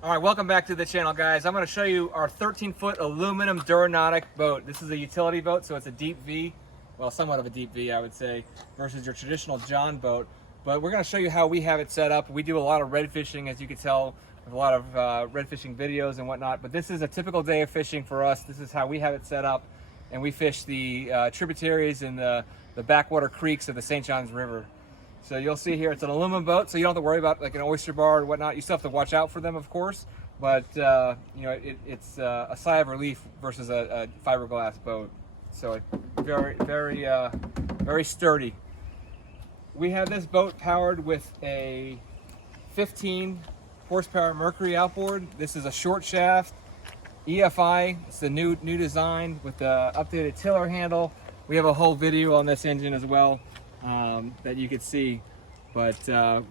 All right, welcome back to the channel, guys. I'm going to show you our 13-foot aluminum DuraNautic boat. This is a utility boat, so it's a deep V, well, somewhat of a deep V, I would say, versus your traditional John boat. But we're going to show you how we have it set up. We do a lot of red fishing, as you can tell, with a lot of red fishing videos and whatnot. But this is a typical day of fishing for us. This is how we have it set up, and we fish the tributaries and the backwater creeks of the St. Johns River. So you'll see here, it's an aluminum boat, so you don't have to worry about like an oyster bar or whatnot. You still have to watch out for them, of course, but you know, it's a sigh of relief versus a fiberglass boat. So very sturdy. We have this boat powered with a 15 horsepower Mercury outboard. This is a short shaft EFI. It's the new design with the updated tiller handle. We have a whole video on this engine as well. That you could see, but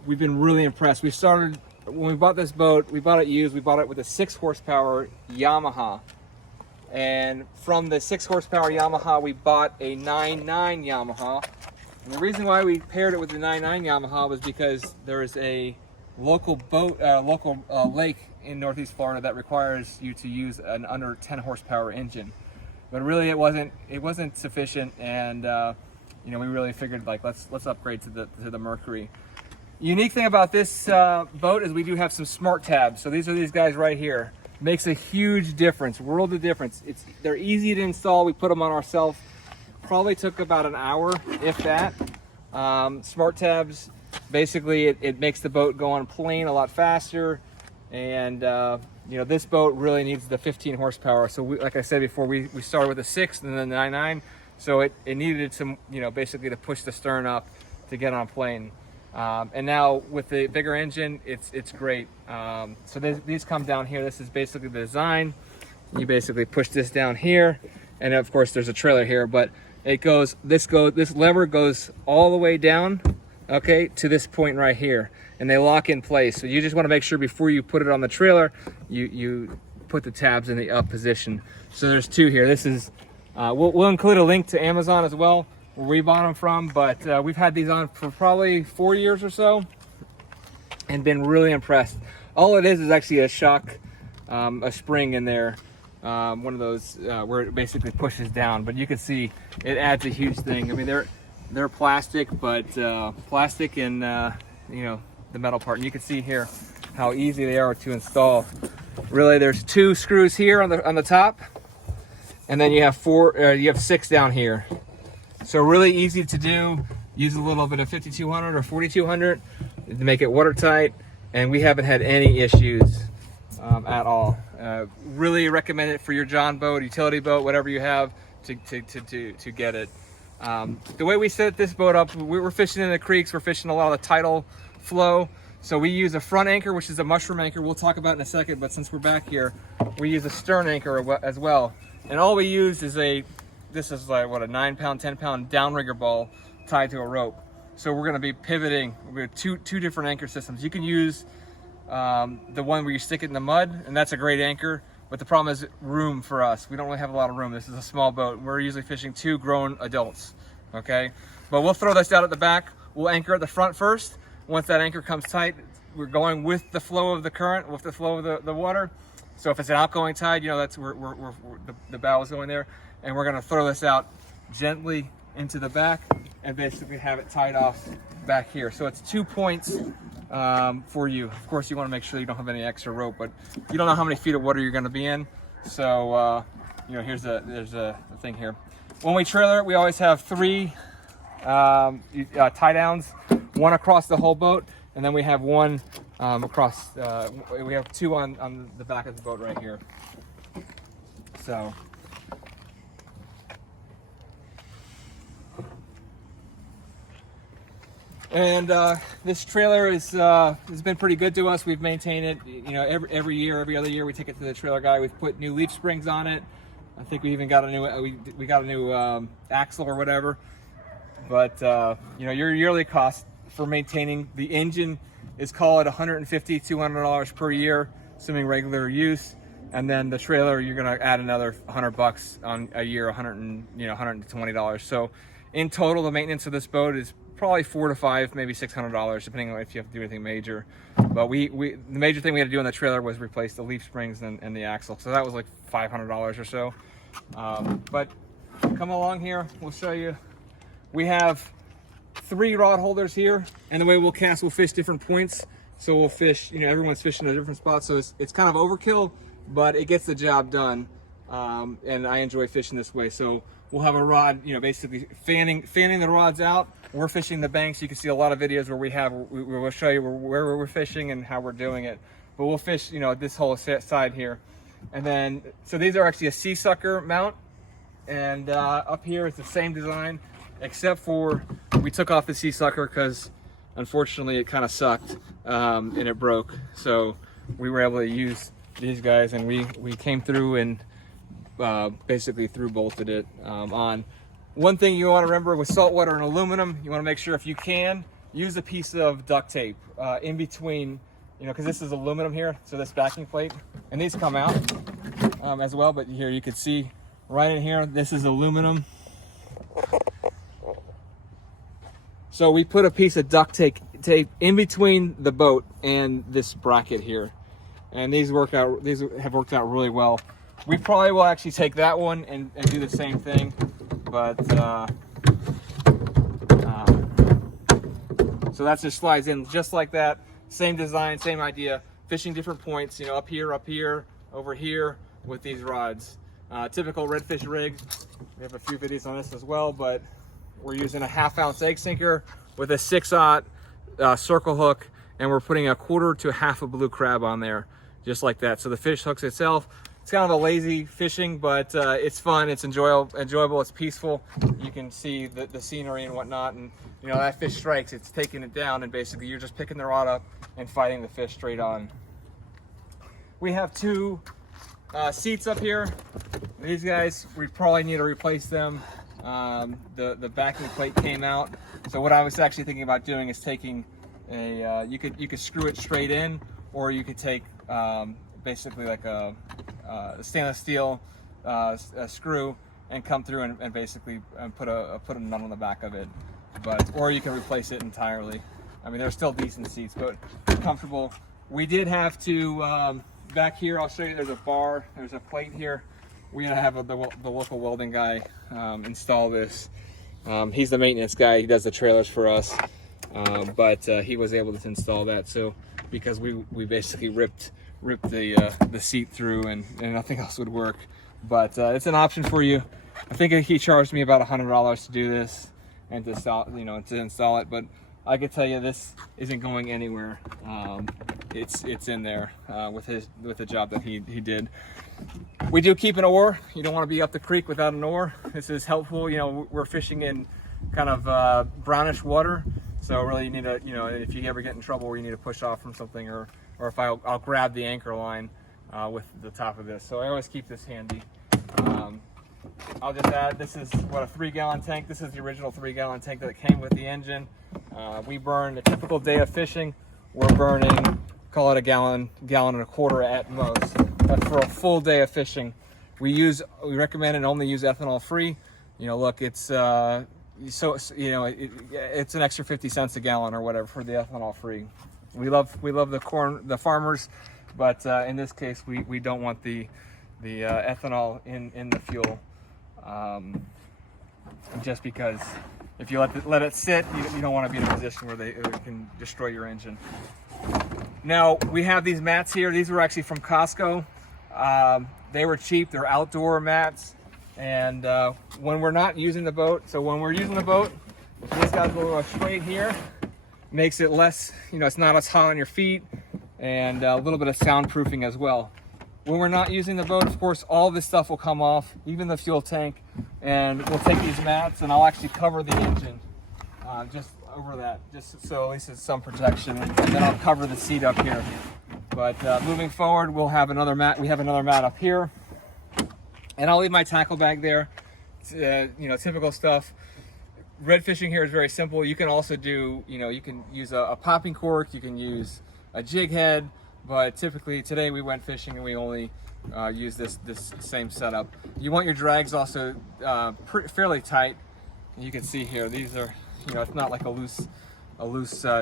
we've been really impressed. We started, when we bought this boat, we bought it used. We bought it with a 6 horsepower Yamaha, and from the 6 horsepower Yamaha we bought a 9.9 Yamaha. And the reason why we paired it with the 9.9 Yamaha was because there is a local lake in Northeast Florida that requires you to use an under 10 horsepower engine, but really it wasn't sufficient, and you know, we really figured like let's upgrade to the Mercury. Unique thing about this boat is we do have some smart tabs. So these are these guys right here. Makes a huge difference, world of difference. They're easy to install. We put them on ourselves. Probably took about an hour, if that. Smart tabs, basically it makes the boat go on plane a lot faster, and you know, this boat really needs the 15 horsepower. So like I said before, we started with a 6 and then the 9.9. So it needed some, you know, basically to push the stern up to get on plane. And now with the bigger engine, it's great. So these come down here. This is basically the design. You basically push this down here, and of course there's a trailer here, but it goes, this lever goes all the way down, okay, to this point right here, and they lock in place. So you just want to make sure before you put it on the trailer, you put the tabs in the up position. So there's 2 here. This is we'll include a link to Amazon as well, where we bought them from, but we've had these on for probably 4 years or so and been really impressed. All it is actually a shock, a spring in there, one of those where it basically pushes down, but you can see it adds a huge thing. I mean, they're plastic, but plastic and you know, the metal part, and you can see here how easy they are to install. Really, there's 2 screws here on the top, and then you have 6 down here. So really easy to do. Use a little bit of 5200 or 4200 to make it watertight, and we haven't had any issues at all. Really recommend it for your John boat, utility boat, whatever you have to get it. The way we set this boat up, we're fishing in the creeks. We're fishing a lot of the tidal flow. So we use a front anchor, which is a mushroom anchor. We'll talk about it in a second, but since we're back here, we use a stern anchor as well. And all we use is this is like what, a 9-pound, 10-pound downrigger ball tied to a rope. So we're going to be pivoting. We have two different anchor systems. You can use the one where you stick it in the mud, and that's a great anchor. But the problem is room for us. We don't really have a lot of room. This is a small boat. We're usually fishing 2 grown adults. Okay, but we'll throw this out at the back. We'll anchor at the front first. Once that anchor comes tight, we're going with the flow of the current, with the flow of the water. So if it's an outgoing tide, you know, that's where the bow is going there, and we're gonna throw this out gently into the back and basically have it tied off back here. So it's 2 points for you. Of course, you want to make sure you don't have any extra rope, but you don't know how many feet of water you're going to be in. So you know, there's a thing here. When we trailer it, we always have 3 tie downs, 1 across the whole boat, and then we have 1 across, we have 2 on the back of the boat right here. So and this trailer has been pretty good to us. We've maintained it, you know, every other year we take it to the trailer guy. We've put new leaf springs on it. I think we even got a new we got a new axle or whatever. But you know, your yearly cost for maintaining the engine is, call it $150–200 per year, assuming regular use. And then the trailer, you're gonna add another $100 on a year, $120. So in total, the maintenance of this boat is probably $400 to $500, maybe $600, depending on if you have to do anything major. But the major thing we had to do on the trailer was replace the leaf springs and the axle. So that was like $500 or so. But come along here, we'll show you. We have 3 rod holders here, and the way we'll cast, we'll fish different points. So we'll fish, everyone's fishing at a different spot, so it's kind of overkill, but it gets the job done. And I enjoy fishing this way. So we'll have a rod, basically fanning the rods out. We're fishing the banks. You can see a lot of videos where we'll show you where we're fishing and how we're doing it. But we'll fish, this whole side here. And then, so these are actually a sea sucker mount. And up here it's the same design, except for we took off the sea sucker because unfortunately it kind of sucked and it broke. So we were able to use these guys, and we came through and basically through bolted it on. One thing you want to remember with saltwater and aluminum, you want to make sure, if you can, use a piece of duct tape in between, because this is aluminum here, so this backing plate, and these come out as well, but here you can see right in here, this is aluminum. So we put a piece of duct tape in between the boat and this bracket here, and these have worked out really well. We probably will actually take that one and do the same thing, but so that just slides in just like that. Same design, same idea. Fishing different points, up here, over here with these rods. Typical redfish rig. We have a few videos on this as well, but we're using a 1/2 ounce egg sinker with a 6/0 circle hook, and we're putting 1/4 to 1/2 a blue crab on there, just like that. So the fish hooks itself. It's kind of a lazy fishing, but it's fun, it's enjoyable, it's peaceful. You can see the scenery and whatnot, and that fish strikes, it's taking it down, and basically you're just picking the rod up and fighting the fish straight on. We have 2 seats up here. These guys, we probably need to replace them. The backing plate came out. So what I was actually thinking about doing is taking you could screw it straight in, or you could take basically like a stainless steel screw and come through and basically put a nut on the back of it. Or you can replace it entirely. I mean, they're still decent seats, but comfortable. We did have to back here, I'll show you, there's a bar, there's a plate here. We had to have the local welding guy install this. He's the maintenance guy, he does the trailers for us, but he was able to install that. So because we basically ripped the seat through, and nothing else would work. But it's an option for you. I think he charged me about $100 to do this and to install it, but I can tell you this isn't going anywhere. It's in there with the job that he did. We do keep an oar. You don't want to be up the creek without an oar. This is helpful. We're fishing in kind of brownish water, so really you need to, if you ever get in trouble where you need to push off from something, or if I'll grab the anchor line with the top of this. So I always keep this handy. I'll just add, this is what, a 3-gallon tank. This is the original 3-gallon tank that came with the engine. We burn a typical day of fishing. We're burning, call it a gallon and a quarter at most. But for a full day of fishing, we recommend and only use ethanol free. Look, it's it's an extra 50 cents a gallon or whatever for the ethanol free. We love the farmers, but in this case we don't want the ethanol in the fuel, just because if you let it sit, you don't want to be in a position where it can destroy your engine. Now we have these mats here. These were actually from Costco. They were cheap. They're outdoor mats, and when we're not using the boat, so when we're using the boat, this guy's a little straight here, makes it less, it's not as hot on your feet, and a little bit of soundproofing as well. When we're not using the boat, of course, all this stuff will come off, even the fuel tank, and we'll take these mats and I'll actually cover the engine just over that, just so at least it's some protection, and then I'll cover the seat up here. But moving forward, we'll have another mat. We have another mat up here, and I'll leave my tackle bag there. Typical stuff. Red fishing here is very simple. You can also do, you can use a popping cork, you can use a jig head, but typically today we went fishing and we only use this same setup. You want your drags also fairly tight. You can see here, these are, you know, it's not like a loose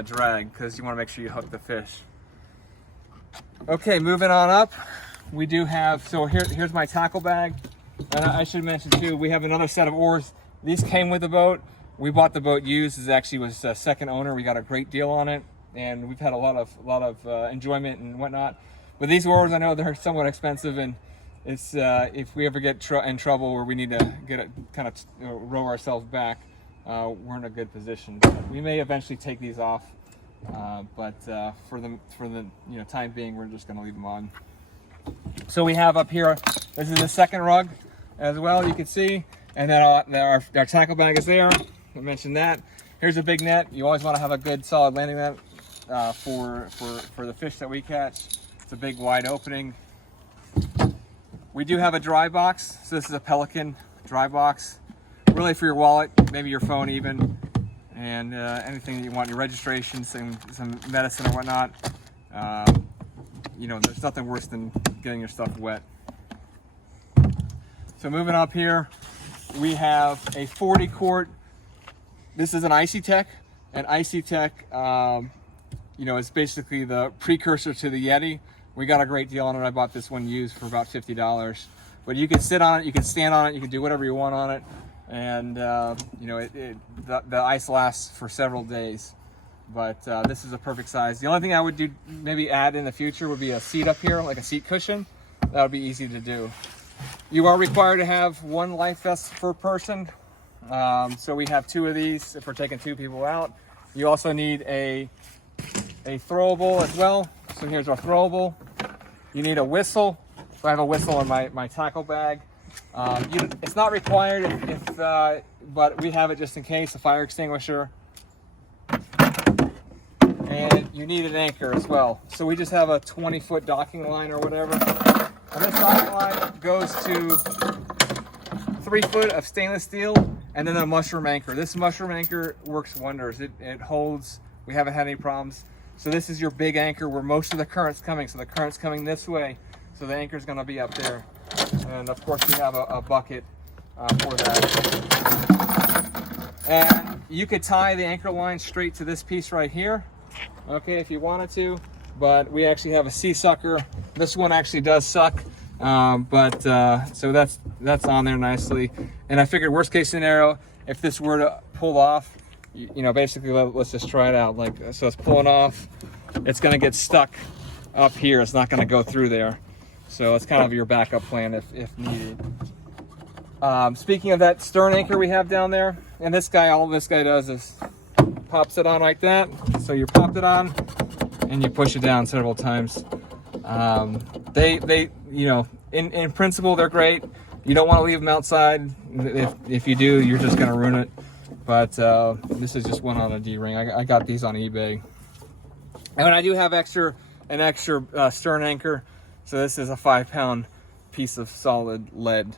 drag, because you want to make sure you hook the fish. Okay, moving on up, we do have, so here's my tackle bag. And I should mention too, we have another set of oars. These came with the boat. We bought the boat used. It actually was a second owner. We got a great deal on it, and we've had a lot of enjoyment and whatnot. But these oars, I know they're somewhat expensive, and it's if we ever get in trouble where we need to kind of row ourselves back, we're in a good position. We may eventually take these off, but for the time being, we're just going to leave them on. So we have up here, this is the second rug as well, you can see, and then our tackle bag is there. I mentioned that. Here's a big net. You always want to have a good solid landing net for the fish that we catch. It's a big wide opening. We do have a dry box. So this is a Pelican dry box, really for your wallet, maybe your phone even, and anything that you want, your registration, some medicine or whatnot. You know, there's nothing worse than getting your stuff wet. So moving up here, we have a 40 quart. This is an IcyTech, and IcyTech, you know, is basically the precursor to the Yeti. We got a great deal on it. I bought this one used for about $50. But you can sit on it, you can stand on it, you can do whatever you want on it, and you know, the ice lasts for several days. But this is a perfect size. The only thing I would do, maybe add in the future, would be a seat up here, like a seat cushion. That would be easy to do. You are required to have one life vest per person. So we have 2 of these if we're taking 2 people out. You also need a throwable as well. So here's our throwable. You need a whistle. So I have a whistle in my tackle bag. It's not required but we have it just in case, a fire extinguisher. And you need an anchor as well. So we just have a 20-foot docking line or whatever. And this docking line goes to 3 foot of stainless steel, and then a mushroom anchor. This mushroom anchor works wonders. It holds, we haven't had any problems. So this is your big anchor where most of the current's coming. So the current's coming this way, so the anchor's gonna be up there. And of course we have a bucket for that. And you could tie the anchor line straight to this piece right here, okay, if you wanted to, but we actually have a sea sucker. This one actually does suck, so that's on there nicely. And I figured worst case scenario, if this were to pull off, you know, basically let's just try it out. Like, so it's pulling off, it's gonna get stuck up here, it's not gonna go through there. So it's kind of your backup plan if needed. Speaking of that stern anchor we have down there, and this guy, all this guy does is pops it on like that. So you pop it on and you push it down several times. They you know, in principle they're great. You don't want to leave them outside. If you do, you're just gonna ruin it. But this is just one on a D-ring. I got these on eBay. And I do have an extra stern anchor. So this is a 5-pound piece of solid lead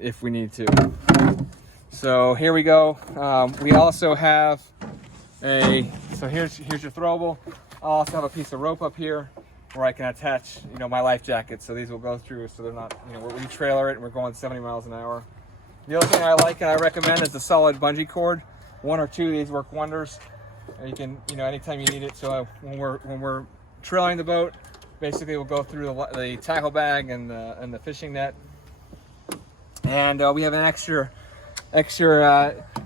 if we need to. So here we go. We also have so here's your throwable. I'll also have a piece of rope up here where I can attach, you know, my life jacket. So these will go through, so they're not, you know, we trailer it and we're going 70 miles an hour. The other thing I like and I recommend is the solid bungee cord. 1 or 2 of these work wonders. And you can, you know, anytime you need it. So when we're trailing the boat, basically we'll go through the tackle bag and the fishing net. And we have an extra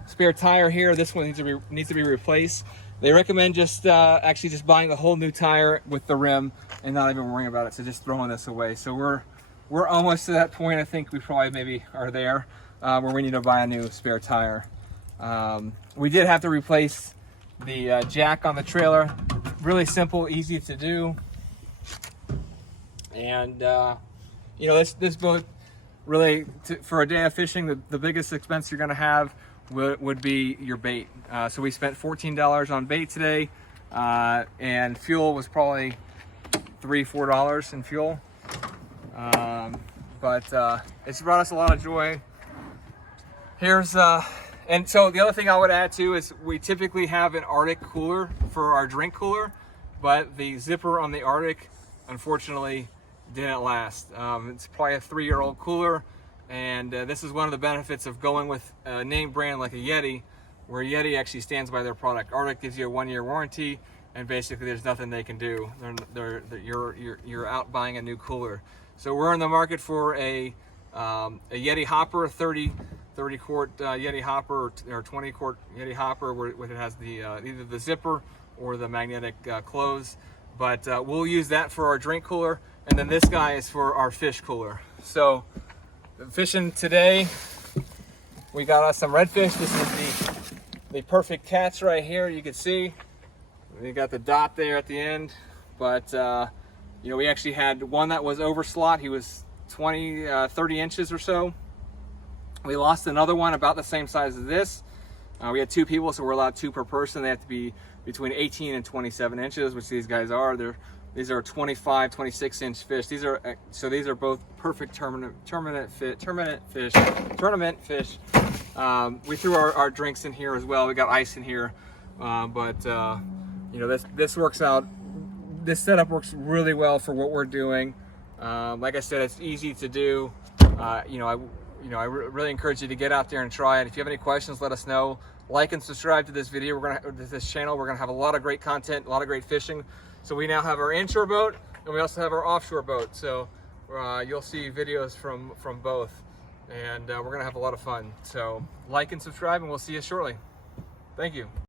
spare tire here. This one needs to be replaced. They recommend just actually just buying the whole new tire with the rim and not even worrying about it. So just throwing this away. So we're almost to that point. I think we probably maybe are there where we need to buy a new spare tire. We did have to replace the jack on the trailer. Really simple, easy to do. And you know, this boat really, for a day of fishing, the biggest expense you're going to have would be your bait. So we spent $14 on bait today, and fuel was probably $3-4 in fuel. But it's brought us a lot of joy. Here's and so the other thing I would add too is we typically have an Arctic cooler for our drink cooler, but the zipper on the Arctic unfortunately didn't last. It's probably a 3-year-old cooler, and this is one of the benefits of going with a name brand like a Yeti. where Yeti actually stands by their product. Arctic gives you a 1-year warranty, and basically there's nothing they can do. You're out buying a new cooler. So we're in the market for a Yeti hopper, 30 quart Yeti hopper or 20 quart Yeti hopper, where it has the either the zipper or the magnetic close. But we'll use that for our drink cooler, and then this guy is for our fish cooler. So fishing today, we got us some redfish. This is the perfect catch right here. You can see we got the dot there at the end, but you know, we actually had one that was over slot. He was 30 inches or so. We lost another one about the same size as this. We had 2 people, so we're allowed 2 per person. They have to be between 18 and 27 inches, which these guys are. These are 25, 26 inch fish. These are both perfect tournament fish. We threw our drinks in here as well. We got ice in here, but you know, this works out. This setup works really well for what we're doing. Like I said, it's easy to do. You know, I really encourage you to get out there and try it. If you have any questions, let us know. Like and subscribe to this video. This channel. We're gonna have a lot of great content, a lot of great fishing. So we now have our inshore boat, and we also have our offshore boat. So you'll see videos from both, and we're gonna have a lot of fun. So like and subscribe, and we'll see you shortly. Thank you.